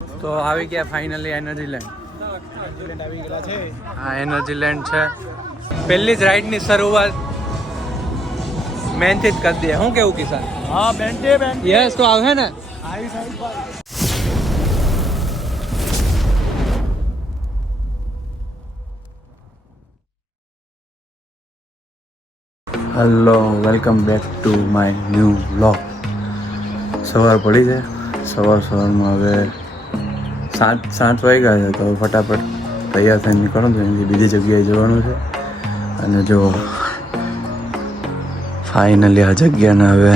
તો આવી ગયા ફાઇનલી એનર્જીલેન્ડ આવી ગયેલા છે. હા એનર્જીલેન્ડ છે. પહેલી જ રાઈડની શરૂઆત મેનથી જ કરી દે. શું કેવું કિસાન? હા બેન્ટે યસ તો આવે ને. આવી સાઈડ પર hello welcome back to my new vlog. સવાર પડી છે. સવારમાં હવે 7 વાગ્યા છે તો ફટાફટ તૈયાર થઈને નીકળવું છે. એનાથી બીજી જગ્યાએ જવાનું છે. અને જો ફાઇનલી આ જગ્યાને હવે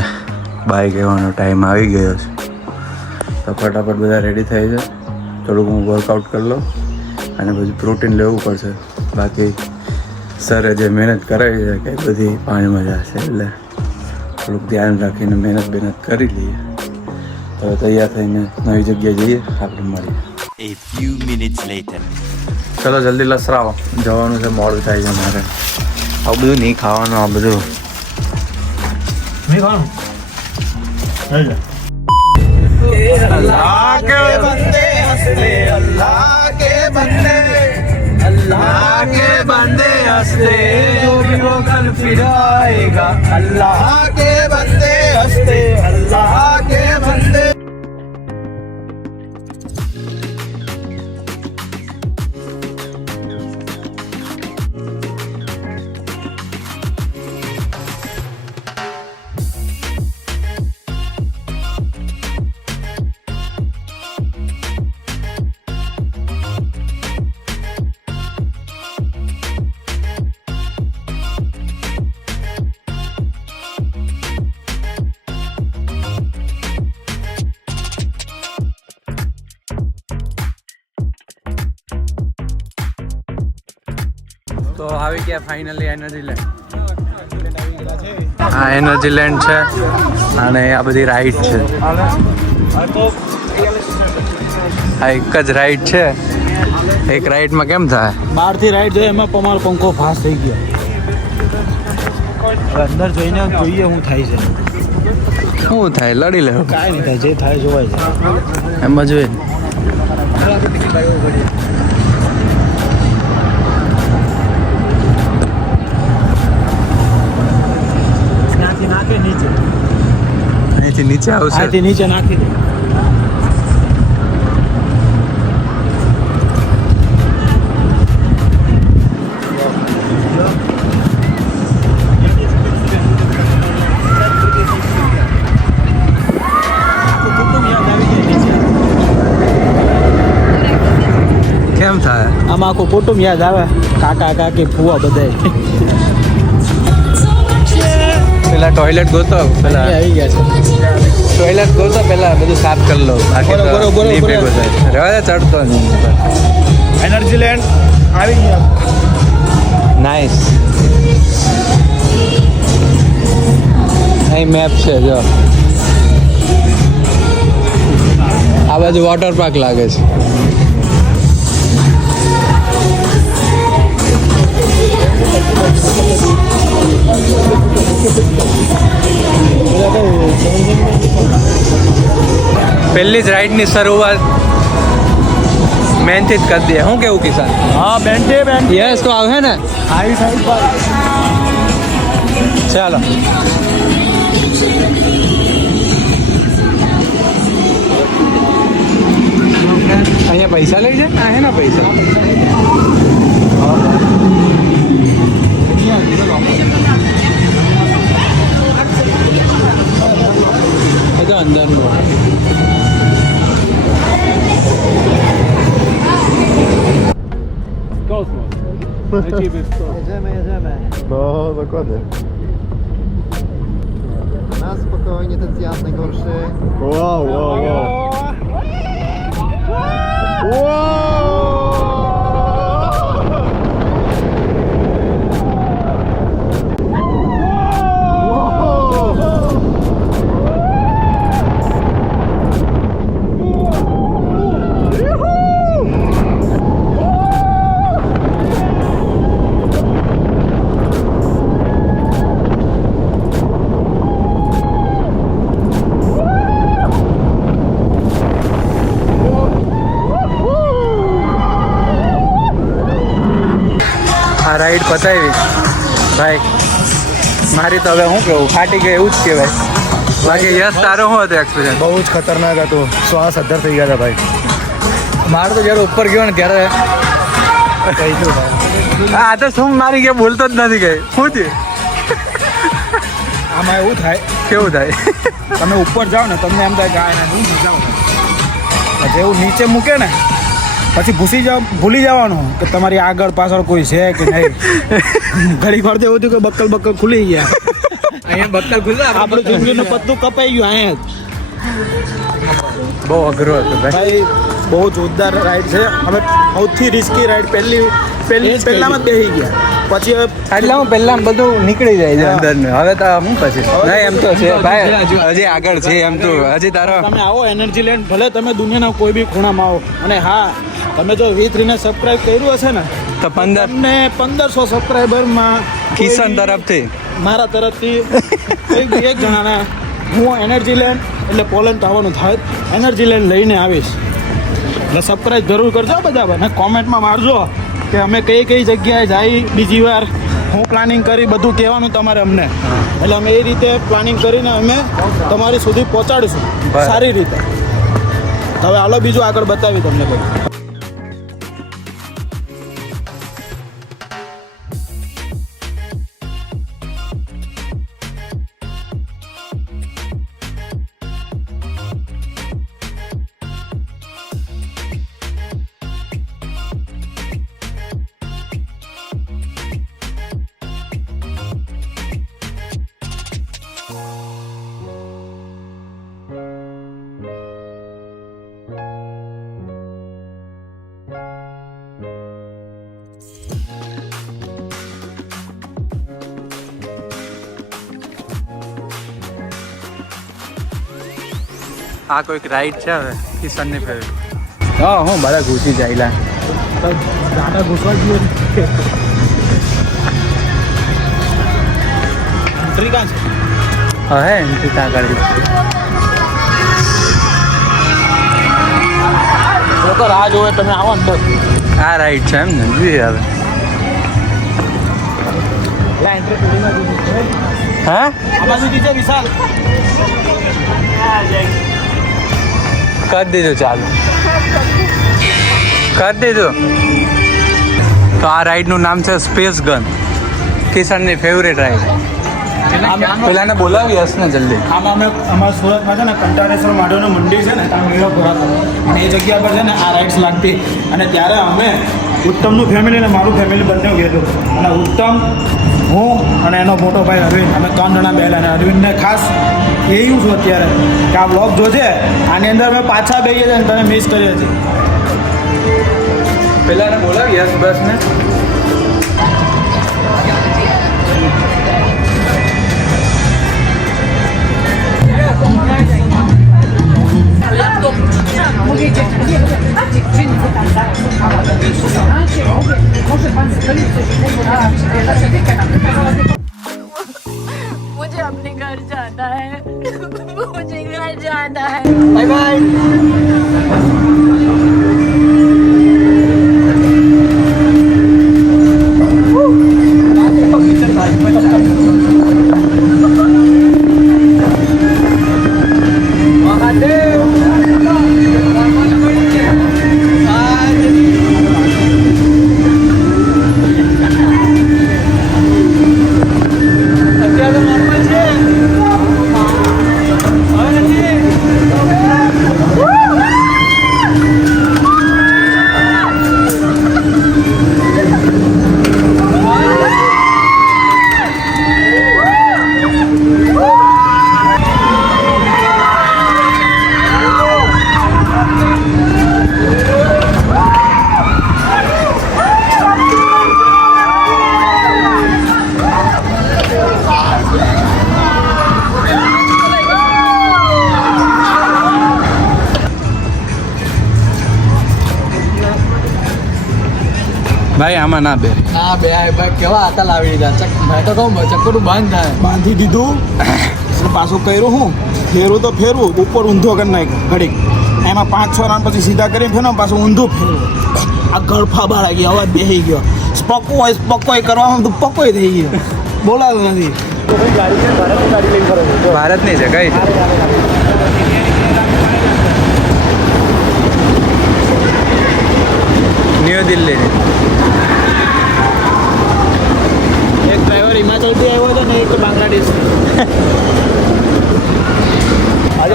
બાય કહેવાનો ટાઈમ આવી ગયો છે. તો ફટાફટ બધા રેડી થાય છે. થોડુંક હું વર્કઆઉટ કરી લઉં અને પછી પ્રોટીન લેવું પડશે. બાકી સરે જે મહેનત કરાવી છે કે બધી પાણીમાં જશે, એટલે થોડુંક ધ્યાન રાખીને મહેનત કરી લઈએ. તો તૈયાર થઈને નવી જગ્યાએ જઈએ. આપણે મળીએ. A few minutes later. ચલો જલ્દી લસરાવો, જવાનું છે. મોડું થાય છે મારે. આવું બધું નહીં ખાવાનું. આ બધું નહીં ખાવાનું. અલ્લાહ કે બંદે હસતે, અલ્લાહ કે બંદે, अल्लाह के बंदे हंसते, जो भी वो कल फिर आएगा. अल्लाह के बंदे हंसते, अल्लाह के बंदे. તો આવી ગયા ફાઇનલી એનર્જીલેન્ડ. હા એનર્જીલેન્ડ છે અને આ બધી રાઈડ છે. આ એક જ રાઈડ છે. એક રાઈડમાં કેમ થાય? બહારથી રાઈડ જોઈએ એમાં તમારો પંખો ફાસ્ટ થઈ ગયો. હવે અંદર જોઈને જોઈએ શું થાય છે. શું થાય? લડી લેવું. કાંઈ નહીં થાય, જે થાય જોવાય છે. એમાં જોઈએ. નાખે નીચે, અહીંથી નીચે આવશે. અહીંથી નીચે નાખી દે. કેમ થાય? આમાં આખું કુટુંબ યાદ આવે. કાકા કાકી ફુવા બધાય. પેલા ટોયલેટ ગોતો. પેલા આવી ગયા છે. ટોયલેટ ગોતો. પેલા બધું સાફ કરી લો. બાકી તો બરોબર. નહીં ભેગો થાય. રહેવા દે, ચડતો નહીં. એનર્જીલેન્ડ આવી ગયા. નાઇસ. અહીં મેપ છે જો. આ બાજુ વોટર પાર્ક લાગે છે. પહેલી જ રાઈડની શરૂઆત મેનથી જ કરી દે. શું કેવું કિસાન? હા બેન્ટે યસ તો આવે ને. આવી સાઈડ પર ચાલો. અહીંયા પૈસા લઈ જાય. આ હે ને પૈસા. બધા અંદરનો. Jedziemy. No, dokładnie. Na spokojnie, ten zjazd najgorszy. Wow. Ride પતાવી ભાઈ. મારી તો હવે શું કહું, ફાટી ગઈ એવું જ કહેવાય. બાકી યસ તારો શું હતો એક્સપિરિયન્સ? બહુ જ ખતરનાક હતું. શ્વાસ અદ્ધર થઈ ગયા હતા ભાઈ. મારે તો જ્યારે ઉપર ગયો ને ત્યારે કહી દઉં ભાઈ. આ તો શું મારી ગયા બોલતો જ નથી ગઈ. શું થયું? આમાં એવું થાય, કેવું થાય? તમે ઉપર જાઓ ને તમને એમ થાય કે આ એના હું મજા આવે. જેવું નીચે મૂકે ને પછી ભૂલી જવાનું કે તમારી આગળ પાછળ કોઈ છે કે નહીં. ઘડીક વાર તો એવું થયું કે બક્કલ ખુલી ગયા. અહીંયા બક્કલ ખુલ્લા આપણું જિંદગીનું પત્તું કપાઈ ગયું અહીંયા બહુ અઘરો હતો જ. ભાઈ. ભાઈ બહુ જોરદાર રાઈડ છે. અમે સૌથી રિસ્કી રાઈડ પહેલામાં જ બેસી ગયા. પછી હવે એટલે હું પહેલા બધું નીકળી જાય છે અંદર ને. હવે તો શું પછી નહીં એમ તો છે ભાઈ, હજી આગળ છે એમ તો. હજી તારો તમે આવો એનર્જી લેન્ડ, ભલે તમે દુનિયાના કોઈ બી ખૂણામાં આવો. અને હા, તમે જો V3 ને સબસ્ક્રાઇબ કર્યું હશે ને તો 15 તમને 1500 સબસ્ક્રાઇબરમાં કિશન તરફથી મારા તરફથી એક જણાના હું એનર્જી લેન્ડ એટલે પોલેન્ડ આવવાનું થાય એનર્જી લેન્ડ લઈને આવીશ. એટલે સબસ્ક્રાઇબ જરૂર કરજો બધા. અને કોમેન્ટમાં મારજો કે અમે કઈ જગ્યાએ જઈ, બીજી વાર હું પ્લાનિંગ કરી, બધું કહેવાનું તમારે અમને. એટલે અમે એ રીતે પ્લાનિંગ કરીને અમે તમારી સુધી પહોંચાડીશું બરાબર. સારી રીતે. હવે હાલો બીજું આગળ બતાવી તમને બધું. આ કોઈક રાઈડ છે હવે કિશનની ફેવરેટ. હા હું બધા ઘૂસી જાયલા. દાદા ઘૂસવા ગયો એન્ટ્રી કાં છે? હા હે એન્ટ્રી ત્યાં કરી. લોકો રાહ જોવે તમે આવો અંદર. આ રાઈડ છે એમ ને? જી હવે હા આ બાજુથી છે વિશાલ. કરી દીધું, ચાલુ કરી દીધું. તો આ રાઈડનું નામ છે સ્પેસ ગન, કિશનની ફેવરેટ રાઈડ. પેલાને બોલાવી હશ ને જલ્દી. આમાં અમે અમારા સુરતમાં છે ને કંટાળેશ્વર મહાદેવનું મંદિર છે ને ત્યાં મેળો ભરાતો અને એ જગ્યા પર છે ને આ રાઇડ્સ લાગતી. અને ત્યારે અમે ઉત્તમનું ફેમિલી અને મારું ફેમિલી બંને ગયેલું. અને ઉત્તમ, હું અને એનો મોટો ભાઈ અરવિંદ, અમે 3 જણા બેલા. અને અરવિંદને ખાસ એવું છું અત્યારે કે આ બ્લોગ જોજે, આની અંદર અમે પાછા બેસીએ છીએ અને તને મિસ કરીએ છીએ. પેલાને બોલાવી હશ બસ ને. मुझे अपने घर जाना है मुझे घर जाना है બાય બાય. ભાઈ આમાં ના બે. ના બે ભાઈ કેવા હતા લાવી દીધા. મેં તો કહું ચક્કરું બંધ થાય. બાંધી દીધું પાછું કર્યું હું ફેરવું તો ફેરવું ઉપર ઊંધો કરી નાખ્યો ઘડીક એમાં 5-6 રાઉન્ડ પછી સીધા કરીને ફેરવો પાછું ઊંધું ફેરવું આ ગળફા બહાર આવી ગયો અવાજ બેસી ગયો સ્પકોય કરવામાં તો પકોય થઈ ગયો બોલાતું નથી ભારતની છે કઈ ન્યૂ દિલ્હી એક ડ્રાઈવર હિમાચલથી આવ્યો છે ને એક બાંગ્લાદેશ આજે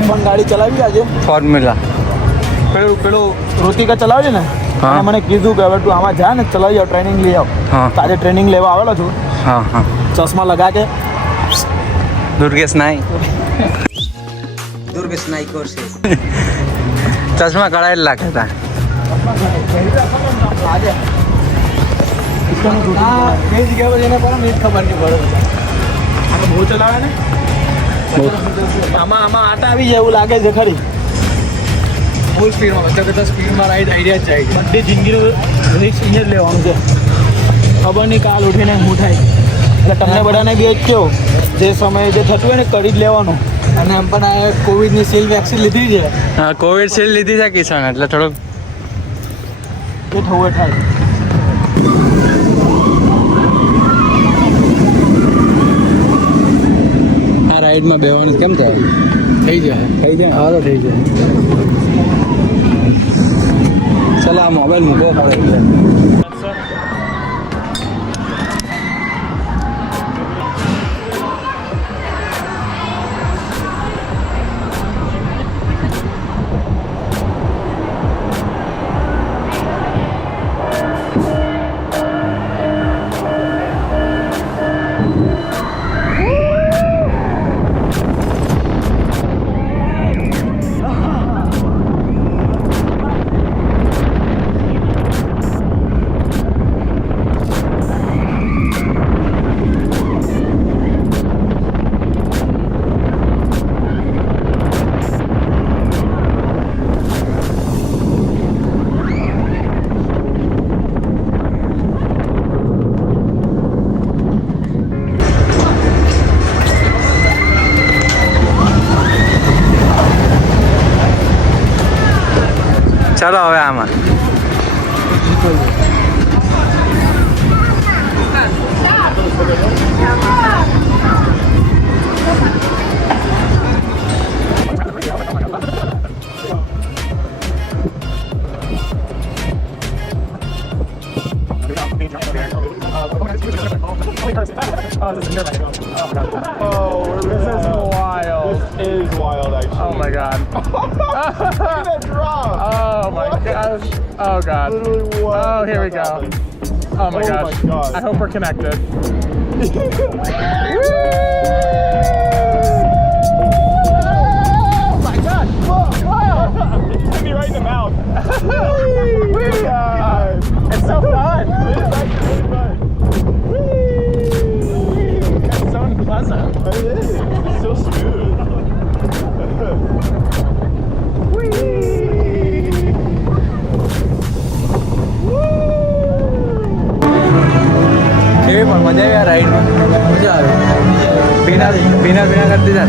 F1 ગાડી ચલાવી આજે ફોર્મ્યુલા પેલું ઋતિકા ચલાવજે ને હા. એને મને કીધું કે હવે તું આમાં જા ને ચલાવી જાવ ટ્રેનિંગ લઈ આવ હા. તો આજે ટ્રેનિંગ લેવા આવેલો છું હા હા ચશ્મા લગા કે દુર્ગેશ નાઈ ચશ્મા કળાયેલ લાગે તા આજે કઈ જગ્યા પર જઈને પણ એ જ ખબર નહીં પડે આ બહુ ચલાવે ને આમાં આટા આવી જાય એવું લાગે છે ખરી બહુ સ્પીડમાં બધા કરતાં સ્પીડમાં રાઈડ આઈડિયા જ જાય બધી જિંદગીનું રિસ્ક જ લેવાનું છે ખબર નહીં કાલ ઉઠીને શું થાય એટલે તમને બધાને બી જ કહો જે સમયે જે થતું હોય ને કરી જ લેવાનું અને એમ પણ આ કોવિડની સીલ વેક્સિન લીધી છે હા કોવિડ શિલ્ડ લીધી છે કિશન એટલે થોડુંક જે થવું થાય આ રાઈડમાં બેવાનું કેમ થાય થઈ જાય હા તો થઈ જાય ચલો આ મોબાઈલ મૂકવો પડે ચલો હવે આમાં Oh, this is wild. It is wild, actually. Oh my god. Look at that drop. Oh my gosh. Oh god. Literally what? Oh, here we go. Oh my gosh. I hope we're connected. Oh my god. Whoa. It hit me right in the mouth. God. It's so fun. It is actually really fun. It's so unpleasant. It is. It's so smooth. કેવી પણ મજા આવી આ રાઈડમાં મજા આવી પીના કરતી જા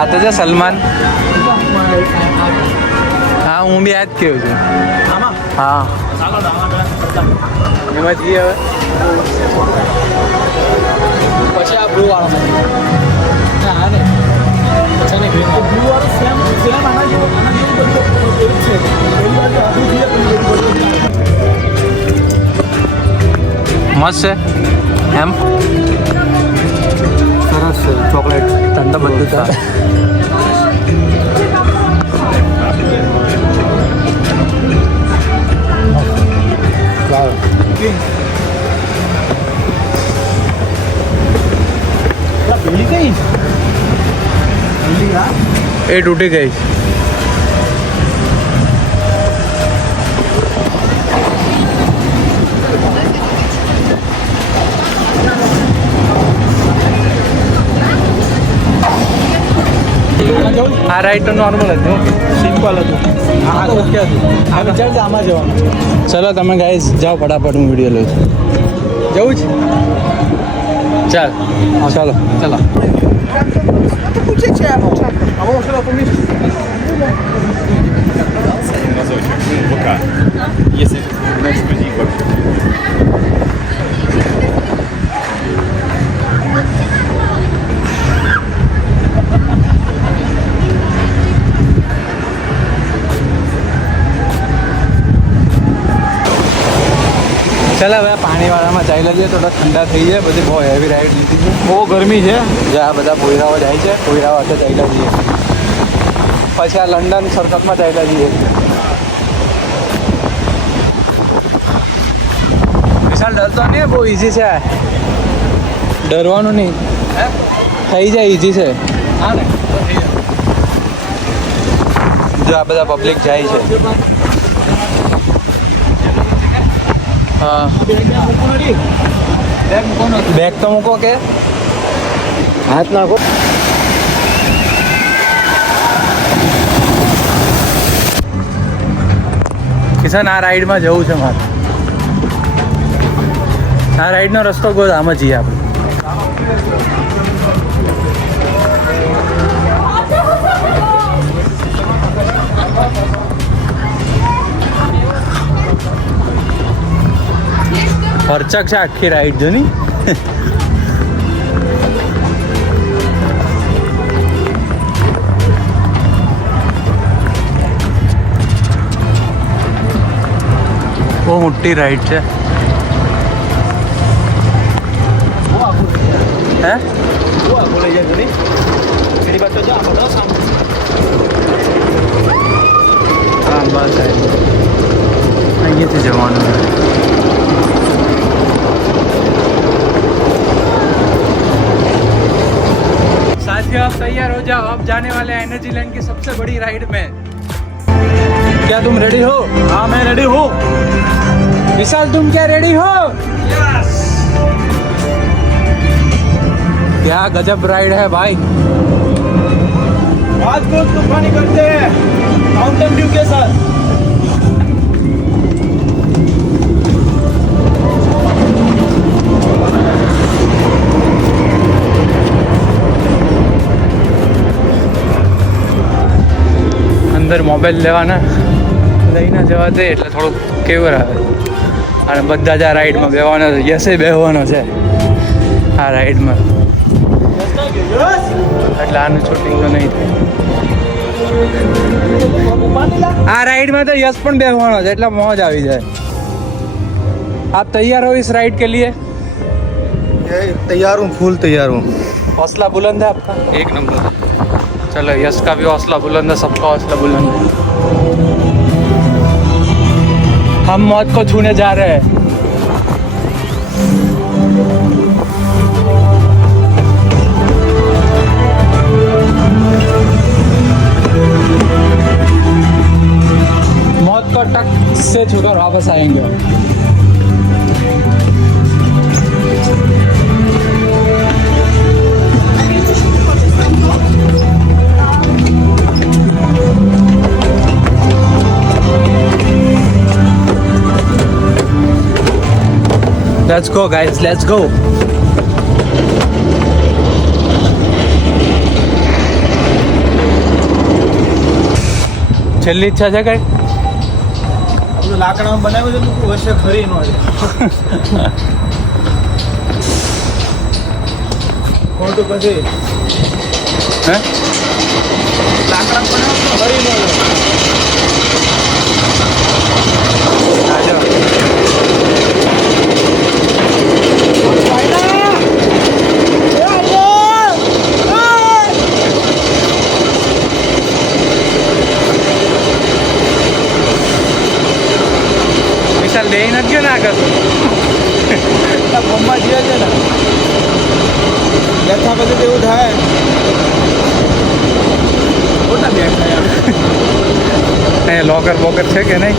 આ તો છે સલમાન હા હું બી આ જ કહું છું હા એમાં જઈએ હવે પછી આ બ્લુ વાળો હા ને પછી ને ગ્રીન બ્લુ વાળો સેમ આના જેવું બધું છે પહેલી વાર આખું છે મસ્ત છે એમ સરસ છે ચોકલેટ તને તો બધું થાય એ તૂટી ગઈ આ રાઈડ તો નોર્મલ હતું સિમ્પલ હતું આ ઓકે હતું આ વિચાર છે આમાં જવાનું ચલો તમે ગાઈઝ જાઓ ફટાફટ હું વિડીયો લઉં છું જવું છે ચાલ ચાલો ચાલો ચાલ હવે પાણીવાળામાં ચાલ્યા જઈએ થોડા ઠંડા થઈ જાય બધી બહુ હેવી રાઈડ લીધી છે બહુ ગરમી છે. જ્યાં બધા પોયરાઓ જાય છે પોયરાઓ હાથે ચાલ્યા જઈએ પછી આ લંડન સર્કટમાં ચાલ્યા જઈએ વિશાલ ડરતો નહીં બહુ ઇઝી છે ડરવાનું નહીં થઈ જાય ઇઝી છે હા ને જો આ બધા પબ્લિક જાય છે હા બેગ તો મૂકો કે હાથ નાખો. કિશન આ રાઈડમાં જવું છે મારે આ રાઈડનો રસ્તો ગોળ આમ જ જઈએ આપણે ફરચક છે આખી રાઈડ જો ની બહુ મોટી રાઈડ છે હે બોલે છે તું એની વાત તો જા બધો સામે હા બસ અહીંયાથી જવાનું છે साथियों आप तैयार हो जाओ आप जाने वाले हैं एनर्जी लैंड की सबसे बड़ी राइड में क्या तुम रेडी हो हाँ मैं रेडी हूँ विशाल तुम क्या रेडी हो यस क्या गजब राइड है भाई आज को तूफानी करते हैं माउंटेन व्यू के साथ અંદર મોબાઈલ લેવાના લઈને જવા દે એટલે થોડુંક કેવર આવે અને બધા જ આ રાઈડમાં બેસવાના છે યસે બેસવાનો છે આ રાઈડમાં એટલે આનું શૂટિંગ તો નહીં થાય આ રાઈડમાં તો યશ પણ બેસવાનો છે એટલે મોજ આવી જાય आप तैयार हो इस राइड के लिए तैयार हूँ फुल तैयार हूँ. हौसला बुलंद है आपका एक नंबर चलो यश का भी हौसला बुलंद है सबका हौसला बुलंद है हम मौत को छूने जा रहे हैं मौत को टक से छूकर वापस आएंगे Let's go guys, let's go. છેલ્લી ઈચ્છા છે કઈ લાકડામાં બનાવ્યું છે તું વર્ષે ખરી ન છે ખોટું પછી હે લાકડા બનાવ્યું ખરી ન વિશાલ બે નથી ગયો ને આગળ ફોનમાં જઈએ છે ને બેઠા પછી તો એવું થાય ખોટા બેઠા યાર લોકર બોકર છે કે નહીં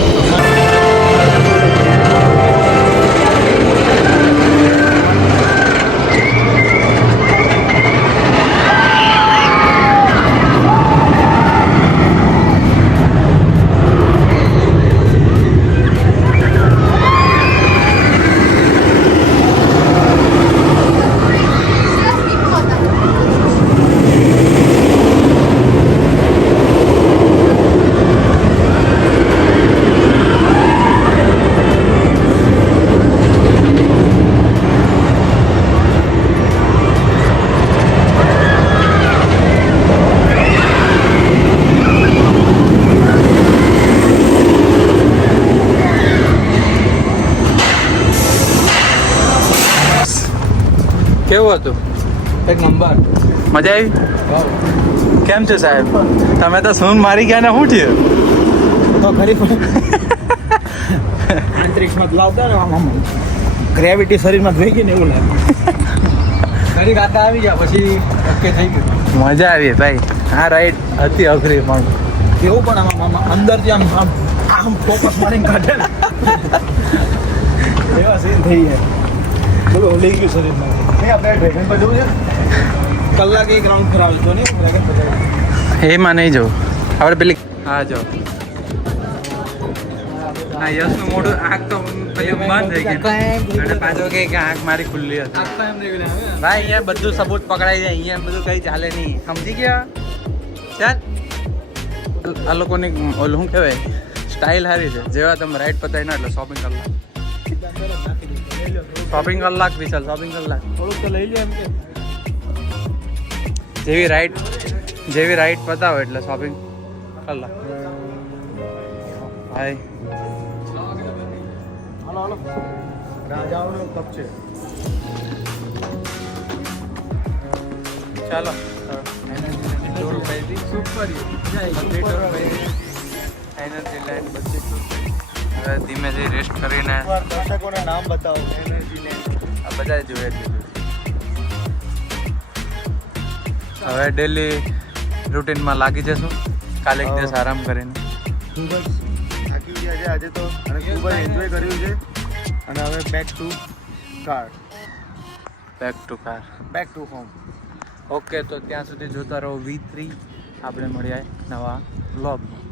કેવું હતું? એક નંબર. મજા આવી? કેમ છે સાહેબ? તમે તો સૂન મારી ગયા ને શું થયું? તો ખરી અંતરિક્ષમાં લાવતા ને આમ ગ્રેવિટી શરીરમાં થઈ ગઈ ને એવું લાગે. ખરી ગાતા આવી ગયા પછી ઓકે થઈ ગયું. મજા આવી ભાઈ. આ રાઈડ હતી અઘરી પણ કેવું પણ આમ અંદરથી આમ આમ આમ ફોકસ મારીને કાઢે ને એવા સીન થઈ ગયા. બોલો લઈ ગયું શરીરમાં. નહીં આપણે ડ્રેગન પર જવું છે. કલાક એક રાઉન્ડ ફરાવી દો ને ડ્રેગન પર જવું. એમાં નહીં જવું. આપણે પેલી હા જાઓ. હા યશનું મોઢું આંખ તો પેલી બંધ થઈ ગઈ અને પાછો કે આંખ મારી ખુલ્લી હતી. ભાઈ અહીંયા બધું સબૂત પકડાઈ જાય. અહીંયા બધું કઈ ચાલે નહીં. સમજી ગયા? ચાલ આ લોકોની ઓલું શું કહેવાય સ્ટાઇલ સારી છે. જેવા તમે રાઈડ પતાવી ના એટલે શોપિંગ કરી લો. શોપિંગ કલાક વિશાલ શોપિંગ કલાક થોડુંક તો લઈ લો એમ કે જેવી રાઈડ પતાવો એટલે શોપિંગ કલાક. ભાઈ હાલો હાલો રાજાઓનો કપ છે. ચાલો હવે ધીમેથી રેસ્ટ કરીને દર્શકોને નામ બતાવો એનર્જીને. આ બધા જોઈએ હવે ડેલી રૂટીનમાં લાગી જશું. કાલે એક દિવસ આરામ કરીને ખૂબ જ થાકી ગયા છે આજે તો અને ખૂબ જ એન્જોય કર્યું છે અને હવે back to car back to car back to home. Okay તો ત્યાં સુધી જોતા રહો V3. આપણે મળ્યા નવા વ્લોગમાં.